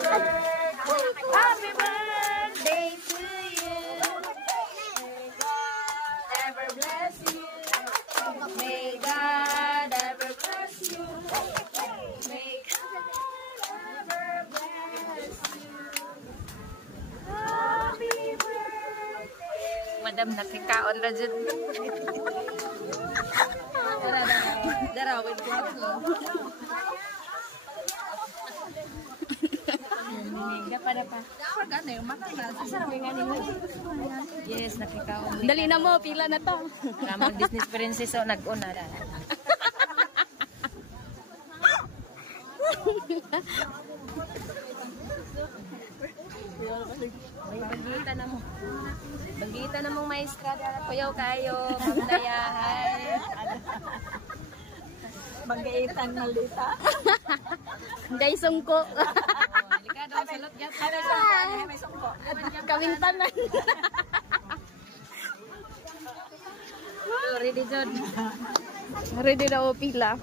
Happy birthday to you. May God ever bless you. May God ever bless you. May God ever bless you. Happy birthday. Madam, nakikaon na dyan. Darawin ko ako. Dapat pa. Yes, nakikaon. Dali na mo, pila na to. Kamang business princess o nag-una. Bagita na mo. Bagita na mong maestra. Kuyaw kayo. Magdayahay. Magaitang malita. Day sungko. Delikado ang salot niya. May sungko. Kamintanan. Ready, John. Ready na o pila.